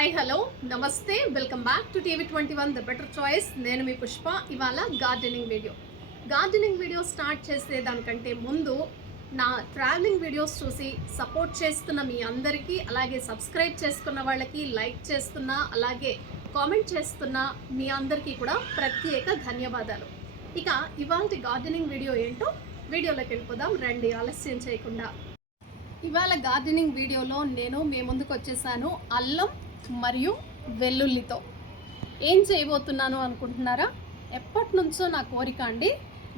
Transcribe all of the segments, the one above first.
Hi hello నమస్తే welcome back to TV21 the better choice. నేను మీ పుష్ప. ఇవాళ గార్డెనింగ్ వీడియో స్టార్ట్ చేసే దానికంటే ముందు నా ట్రావెలింగ్ వీడియోస్ చూసి సపోర్ట్ చేస్తున్న మీ అందరికీ, అలాగే సబ్స్క్రైబ్ చేసుకున్న వాళ్ళకి, లైక్ చేస్తున్న, అలాగే కామెంట్ చేస్తున్న మీ అందరికీ కూడా ప్రత్యేక ధన్యవాదాలు. ఇక ఇవాళ గార్డెనింగ్ వీడియో ఏంటో వీడియోలోకి వెళ్ళిపోదాం రండి, ఆలస్యం చేయకుండా. ఇవాళ గార్డెనింగ్ వీడియోలో నేను మీ ముందుకు వచ్చేసాను అల్లం మరియు వెల్లుల్లితో. ఏం చేయబోతున్నాను అనుకుంటున్నారా? ఎప్పటి నుంచో నా కోరిక అండి,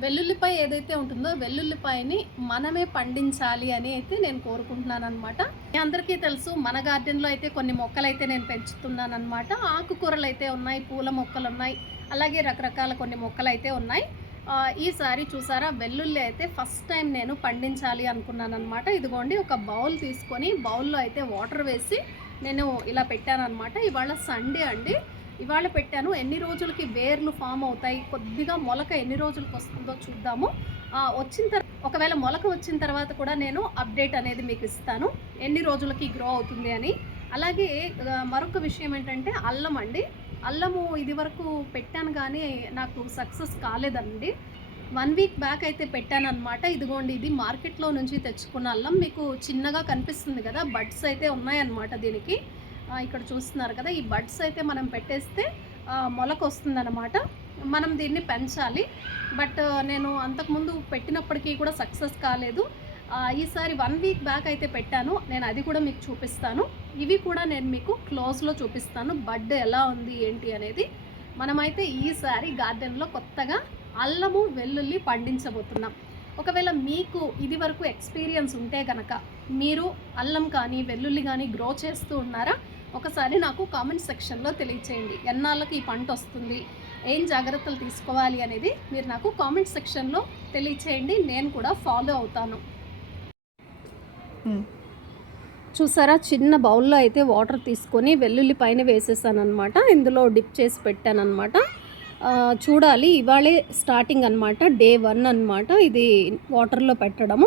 వెల్లుల్లిపాయ ఏదైతే ఉంటుందో వెల్లుల్లిపాయని మనమే పండించాలి అని అయితే నేను కోరుకుంటున్నాను అనమాట. మీ అందరికీ తెలుసు, మన గార్డెన్లో అయితే కొన్ని మొక్కలు అయితే నేను పెంచుతున్నాను అనమాట. ఆకుకూరలు అయితే ఉన్నాయి, పూల మొక్కలు ఉన్నాయి, అలాగే రకరకాల కొన్ని మొక్కలు అయితే ఉన్నాయి. ఈసారి చూసారా, వెల్లుల్లి అయితే ఫస్ట్ టైం నేను పండించాలి అనుకున్నాను అనమాట. ఇదిగోండి, ఒక బౌల్ తీసుకొని బౌల్లో అయితే వాటర్ వేసి నేను ఇలా పెట్టాను అనమాట. ఇవాళ సండే అండి, ఇవాళ పెట్టాను. ఎన్ని రోజులకి వేర్లు ఫామ్ అవుతాయి, కొద్దిగా మొలక ఎన్ని రోజులకి వస్తుందో చూద్దాము. ఒకవేళ మొలక వచ్చిన తర్వాత కూడా నేను అప్డేట్ అనేది మీకు ఇస్తాను, ఎన్ని రోజులకి గ్రో అవుతుంది అని. అలాగే మరొక విషయం ఏంటంటే అల్లం అండి. అల్లము ఇది వరకు పెట్టాను కానీ నాకు సక్సెస్ కాలేదండి. 1 వీక్ బ్యాక్ అయితే పెట్టాను అనమాట. ఇదిగోండి, ఇది మార్కెట్లో నుంచి తెచ్చుకున్న అల్లం. మీకు చిన్నగా కనిపిస్తుంది కదా, బడ్స్ అయితే ఉన్నాయన్నమాట దీనికి. ఇక్కడ చూస్తున్నారు కదా, ఈ బడ్స్ అయితే మనం పెట్టేస్తే మొలక వస్తుందన్నమాట. మనం దీన్ని పెంచాలి. బట్ నేను అంతకుముందు పెట్టినప్పటికీ కూడా సక్సెస్ కాలేదు. ఈసారి 1 వీక్ బ్యాక్ అయితే పెట్టాను నేను, అది కూడా మీకు చూపిస్తాను. ఇవి కూడా నేను మీకు క్లోజ్లో చూపిస్తాను, బడ్ ఎలా ఉంది ఏంటి అనేది. మనమైతే ఈసారి గార్డెన్లో కొత్తగా అల్లము వెల్లుల్లి పండించబోతున్నాం. ఒకవేళ మీకు ఇది వరకు ఎక్స్పీరియన్స్ ఉంటే కనుక, మీరు అల్లం కానీ వెల్లుల్లి కానీ గ్రో చేస్తూ ఉన్నారా, ఒకసారి నాకు కామెంట్ సెక్షన్లో తెలియచేయండి. ఎన్నాళ్ళకి ఈ పంట వస్తుంది, ఏం జాగ్రత్తలు తీసుకోవాలి అనేది మీరు నాకు కామెంట్ సెక్షన్లో తెలియచేయండి, నేను కూడా ఫాలో అవుతాను. చూసారా, చిన్న బౌల్లో అయితే వాటర్ తీసుకొని వెల్లుల్లి పైన వేసేసాను అనమాట. ఇందులో డిప్ చేసి పెట్టాను అనమాట. చూడాలి, ఇవాళే స్టార్టింగ్ అనమాట, డే 1 అనమాట ఇది వాటర్లో పెట్టడము.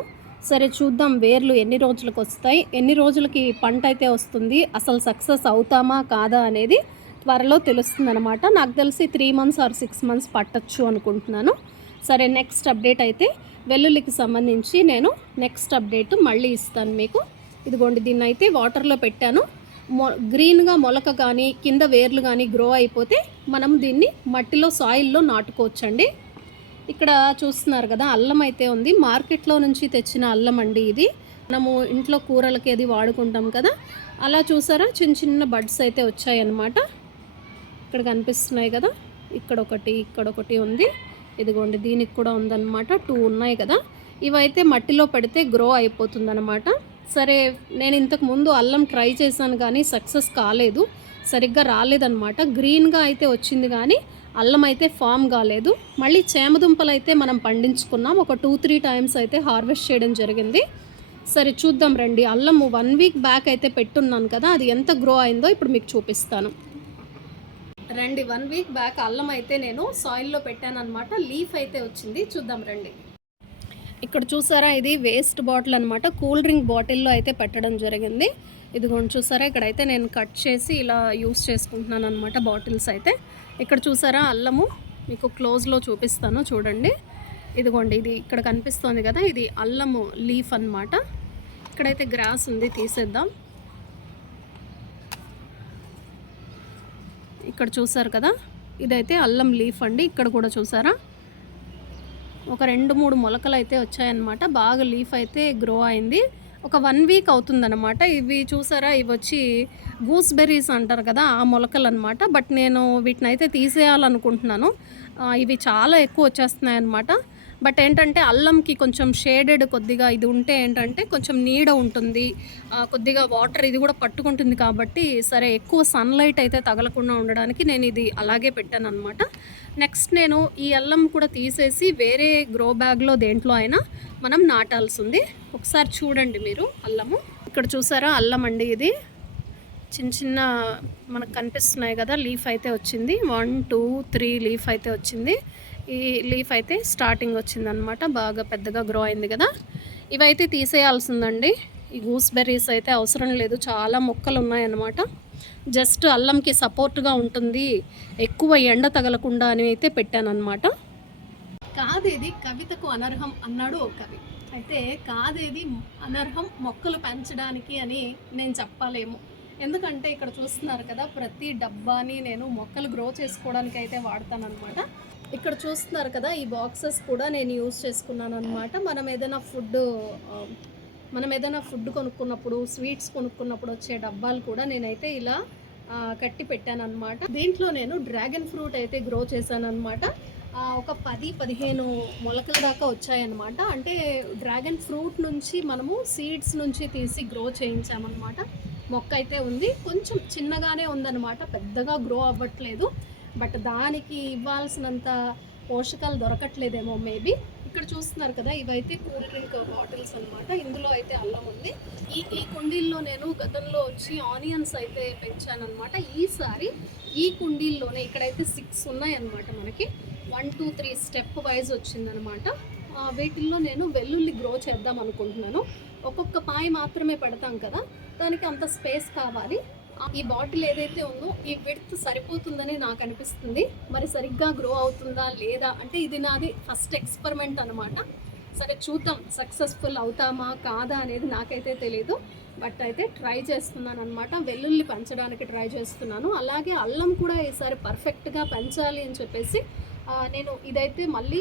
సరే చూద్దాం, వేర్లు ఎన్ని రోజులకు వస్తాయి, ఎన్ని రోజులకి పంట అయితే వస్తుంది, అసలు సక్సెస్ అవుతామా కాదా అనేది త్వరలో తెలుస్తుంది అనమాట. నాకు తెలిసి 3 months ఆర్ 6 months పట్టచ్చు అనుకుంటున్నాను. సరే, నెక్స్ట్ అప్డేట్ అయితే వెల్లుల్లికి సంబంధించి నేను నెక్స్ట్ అప్డేట్ మళ్ళీ ఇస్తాను మీకు. ఇదిగోండి, దీన్ని అయితే వాటర్లో పెట్టాను. గ్రీన్గా మొలక కానీ కింద వేర్లు కానీ గ్రో అయిపోతే మనం దీన్ని మట్టిలో సాయిల్లో నాటుకోవచ్చండి. ఇక్కడ చూస్తున్నారు కదా, అల్లం అయితే ఉంది. మార్కెట్లో నుంచి తెచ్చిన అల్లం అండి ఇది. మనము ఇంట్లో కూరలకి అది వాడుకుంటాం కదా, అలా చూసారా చిన్న చిన్న బడ్స్ అయితే వచ్చాయన్నమాట. ఇక్కడ కనిపిస్తున్నాయి కదా, ఇక్కడొకటి ఉంది. ఇదిగోండి, దీనికి కూడా ఉందన్నమాట. 2 ఉన్నాయి కదా, ఇవైతే మట్టిలో పెడితే గ్రో అయిపోతుందన్నమాట. సరే, నేను ఇంతకు ముందు అల్లం ట్రై చేశాను కానీ సక్సెస్ కాలేదు, సరిగ్గా రాలేదన్నమాట. గ్రీన్గా అయితే వచ్చింది కానీ అల్లం అయితే ఫామ్ కాలేదు. మళ్ళీ చేమదుంపలు అయితే మనం పండించుకున్నాం, ఒక 2-3 times అయితే హార్వెస్ట్ చేయడం జరిగింది. సరే చూద్దాం రండి. అల్లం 1 వీక్ బ్యాక్ అయితే పెట్టున్నాను కదా, అది ఎంత గ్రో అయిందో ఇప్పుడు మీకు చూపిస్తాను రండి. 1 వీక్ బ్యాక్ అల్లం అయితే నేను సాయిల్లో పెట్టాను అనమాట. లీఫ్ అయితే వచ్చింది, చూద్దాం రండి. ఇక్కడ చూసారా, ఇది వేస్ట్ బాటిల్ అనమాట. కూల్ డ్రింక్ బాటిల్లో అయితే పెట్టడం జరిగింది. ఇదిగోండి చూసారా, ఇక్కడైతే నేను కట్ చేసి ఇలా యూస్ చేసుకుంటున్నాను అనమాట బాటిల్స్ అయితే. ఇక్కడ చూసారా అల్లము, మీకు క్లోజ్లో చూపిస్తాను చూడండి. ఇదిగోండి, ఇది ఇక్కడ కనిపిస్తుంది కదా, ఇది అల్లము లీఫ్ అనమాట. ఇక్కడైతే గ్రాస్ ఉంది, తీసేద్దాం. ఇక్కడ చూసారు కదా, ఇదైతే అల్లం లీఫ్ అండి. ఇక్కడ కూడా చూసారా, ఒక 2-3 మొలకలు అయితే వచ్చాయన్నమాట. బాగా లీఫ్ అయితే గ్రో అయింది. ఒక 1 వీక్ అవుతుందన్నమాట. ఇవి చూసారా, ఇవి వచ్చి గూస్బెర్రీస్ అంటారు కదా, ఆ మొలకలు అనమాట. బట్ నేను వీటిని అయితే తీసేయాలనుకుంటున్నాను. ఇవి చాలా ఎక్కువ వచ్చేస్తున్నాయి అన్నమాట. బట్ ఏంటంటే అల్లంకి కొంచెం షేడెడ్ కొద్దిగా ఇది ఉంటే ఏంటంటే కొంచెం నీడ ఉంటుంది, కొద్దిగా వాటర్ ఇది కూడా పట్టుకుంటుంది కాబట్టి, సరే ఎక్కువ సన్లైట్ అయితే తగలకుండా ఉండడానికి నేను ఇది అలాగే పెట్టాను అనమాట. నెక్స్ట్ నేను ఈ అల్లం కూడా తీసేసి వేరే గ్రో బ్యాగ్లో దేంట్లో అయినా మనం నాటాల్సి ఉంది. ఒకసారి చూడండి మీరు అల్లము. ఇక్కడ చూసారా అల్లం అండి, ఇది చిన్న చిన్న మనకు కనిపిస్తున్నాయి కదా, లీఫ్ అయితే వచ్చింది. 1, 2, 3 లీఫ్ అయితే వచ్చింది. ఈ లీఫ్ అయితే స్టార్టింగ్ వచ్చిందనమాట, బాగా పెద్దగా గ్రో అయింది కదా. ఇవైతే తీసేయాల్సిందండి. ఈ గూస్బెర్రీస్ అయితే అవసరం లేదు, చాలా మొక్కలు ఉన్నాయన్నమాట. జస్ట్ అల్లంకి సపోర్ట్గా ఉంటుంది, ఎక్కువ ఎండ తగలకుండా అని అయితే పెట్టాను అనమాట. కాదేది కవితకు అనర్హం అన్నాడు ఒక కవి. అయితే కాదేది అనర్హం మొక్కలు పెంచడానికి అని నేను చెప్పలేము. ఎందుకంటే ఇక్కడ చూస్తున్నారు కదా, ప్రతి డబ్బాని నేను మొక్కలు గ్రో చేసుకోవడానికి అయితే వాడతాను అనమాట. ఇక్కడ చూస్తున్నారు కదా, ఈ బాక్సెస్ కూడా నేను యూజ్ చేసుకున్నాను అనమాట. మనం ఏదైనా ఫుడ్ కొనుక్కున్నప్పుడు, స్వీట్స్ కొనుక్కున్నప్పుడు వచ్చే డబ్బాలు కూడా నేనైతే ఇలా కట్టి పెట్టాను అనమాట. దీంట్లో నేను డ్రాగన్ ఫ్రూట్ అయితే గ్రో చేశాను అనమాట. ఒక 10-15 మొలకల దాకా వచ్చాయన్నమాట. అంటే డ్రాగన్ ఫ్రూట్ నుంచి మనము సీడ్స్ నుంచి తీసి గ్రో చేయించామన్నమాట. మొక్క అయితే ఉంది, కొంచెం చిన్నగానే ఉందన్నమాట, పెద్దగా గ్రో అవ్వట్లేదు. బట్ దానికి ఇవ్వాల్సినంత పోషకాలు దొరకట్లేదేమో మేబీ. ఇక్కడ చూస్తున్నారు కదా, ఇవైతే కూల్ డ్రింక్ బాటిల్స్ అనమాట. ఇందులో అయితే అల్లం ఉంది. ఈ కుండీల్లో నేను గతంలో వచ్చి ఆనియన్స్ అయితే పెంచానమాట. ఈసారి ఈ కుండీల్లోనే ఇక్కడైతే 6 ఉన్నాయన్నమాట. మనకి 1, 2, 3 స్టెప్ వైజ్ వచ్చిందనమాట. వీటిల్లో నేను వెల్లుల్లి గ్రో చేద్దాం అనుకుంటున్నాను. ఒక్కొక్క పాయ మాత్రమే పెడతాం కదా, దానికి అంత స్పేస్ కావాలి. ఈ బాటిల్ ఏదైతే ఉందో ఈ విడ్త్ సరిపోతుందని నాకు అనిపిస్తుంది. మరి సరిగ్గా గ్రో అవుతుందా లేదా అంటే ఇది నాది ఫస్ట్ ఎక్స్పెరిమెంట్ అనమాట. సరే చూద్దాం, సక్సెస్ఫుల్ అవుతామా కాదా అనేది నాకైతే తెలీదు. బట్ అయితే ట్రై చేస్తున్నాను అనమాట. వెల్లుల్లి పెంచడానికి ట్రై చేస్తున్నాను. అలాగే అల్లం కూడా ఈసారి పర్ఫెక్ట్గా పెంచాలి అని చెప్పేసి నేను ఇదైతే మళ్ళీ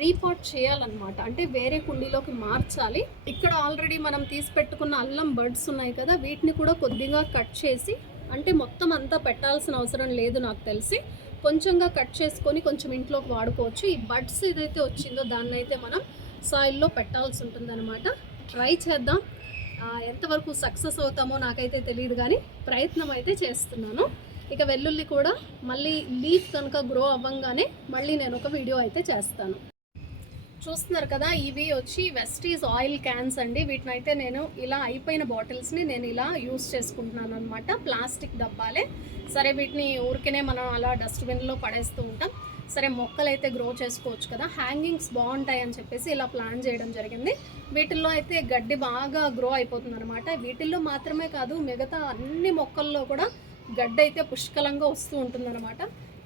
రీపాట్ చేయాలన్నమాట. అంటే వేరే కుండీలోకి మార్చాలి. ఇక్కడ ఆల్రెడీ మనం తీసి పెట్టుకున్న అల్లం బడ్స్ ఉన్నాయి కదా, వీటిని కూడా కొద్దిగా కట్ చేసి, అంటే మొత్తం అంతా పెట్టాల్సిన అవసరం లేదు నాకు తెలిసి, కొంచెంగా కట్ చేసుకొని కొంచెం ఇంట్లోకి వాడుకోవచ్చు. ఈ బడ్స్ ఏదైతే వచ్చిందో దాన్ని అయితే మనం సాయిల్లో పెట్టాల్సి ఉంటుందన్నమాట. ట్రై చేద్దాం, ఎంతవరకు సక్సెస్ అవుతామో నాకైతే తెలియదు, కానీ ప్రయత్నం అయితే చేస్తున్నాను. ఇక వెల్లుల్లి కూడా మళ్ళీ లీఫ్ కనుక గ్రో అవ్వంగానే మళ్ళీ నేను ఒక వీడియో అయితే చేస్తాను. చూస్తున్నారు కదా, ఇవి వచ్చి వెస్టీజ్ ఆయిల్ క్యాన్స్ అండి. వీటిని అయితే నేను ఇలా అయిపోయిన బాటిల్స్ని నేను ఇలా యూస్ చేసుకుంటున్నాను అనమాట. ప్లాస్టిక్ డబ్బాలే. సరే వీటిని ఊరికనే మనం అలా డస్ట్బిన్లో పడేస్తూ ఉంటాం. సరే మొక్కలు అయితే గ్రో చేసుకోవచ్చు కదా, హ్యాంగింగ్స్ బాగుంటాయి అని చెప్పేసి ఇలా ప్లాన్ చేయడం జరిగింది. వీటిల్లో అయితే గడ్డి బాగా గ్రో అయిపోతుంది అనమాట. వీటిల్లో మాత్రమే కాదు, మిగతా అన్ని మొక్కల్లో కూడా గడ్డి అయితే పుష్కలంగా వస్తూ ఉంటుందన్నమాట.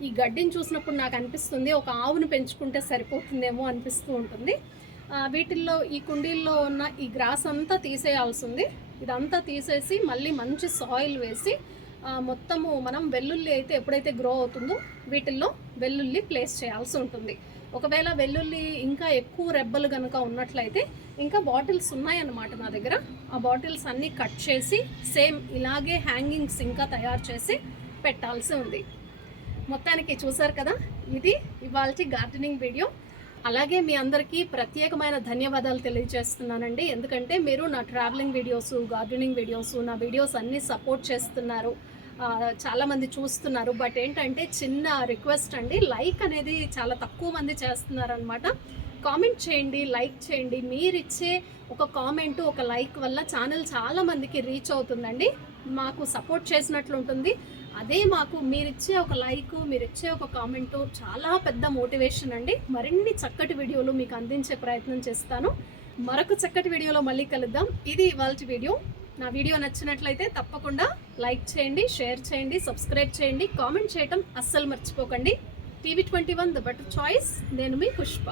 ఈ గడ్డిని చూసినప్పుడు నాకు అనిపిస్తుంది ఒక ఆవును పెంచుకుంటే సరిపోతుందేమో అనిపిస్తూ ఉంటుంది. వీటిల్లో ఈ కుండీల్లో ఉన్న ఈ గ్రాస్ అంతా తీసేయాల్సి ఉంది. ఇదంతా తీసేసి మళ్ళీ మంచి సాయిల్ వేసి మొత్తము మనం వెల్లుల్లి అయితే ఎప్పుడైతే గ్రో అవుతుందో వీటిల్లో వెల్లుల్లి ప్లేస్ చేయాల్సి ఉంటుంది. ఒకవేళ వెల్లుల్లి ఇంకా ఎక్కువ రెబ్బలు కనుక ఉన్నట్లయితే ఇంకా బాటిల్స్ ఉన్నాయన్నమాట నా దగ్గర. ఆ బాటిల్స్ అన్నీ కట్ చేసి సేమ్ ఇలాగే హ్యాంగింగ్స్ ఇంకా తయారు చేసి పెట్టాల్సి ఉంది. మొత్తానికి చూసారు కదా, ఇది ఇవాల్టి గార్డెనింగ్ వీడియో. అలాగే మీ అందరికీ ప్రత్యేకమైన ధన్యవాదాలు తెలియజేస్తున్నానండి. ఎందుకంటే మీరు నా ట్రావెలింగ్ వీడియోస్, గార్డెనింగ్ వీడియోస్, నా వీడియోస్ అన్నీ సపోర్ట్ చేస్తున్నారు, చాలామంది చూస్తున్నారు. బట్ ఏంటంటే చిన్న రిక్వెస్ట్ అండి, లైక్ అనేది చాలా తక్కువ మంది చేస్తున్నారనమాట. కామెంట్ చేయండి, లైక్ చేయండి. మీరిచ్చే ఒక కామెంట్, ఒక లైక్ వల్ల ఛానల్ చాలామందికి రీచ్ అవుతుందండి, మాకు సపోర్ట్ చేసినట్లు ఉంటుంది. అదే మాకు మీరిచ్చే ఒక లైక్, మీరిచ్చే ఒక కామెంటు చాలా పెద్ద మోటివేషన్ అండి. మరిన్ని చక్కటి వీడియోలు మీకు అందించే ప్రయత్నం చేస్తాను. మరొక చక్కటి వీడియోలో మళ్ళీ కలుద్దాం. ఇది ఇవాల్టి వీడియో. నా వీడియో నచ్చినట్లయితే తప్పకుండా లైక్ చేయండి, షేర్ చేయండి, సబ్స్క్రైబ్ చేయండి, కామెంట్ చేయటం అస్సలు మర్చిపోకండి. TV21 the better choice. నేను మీ పుష్ప.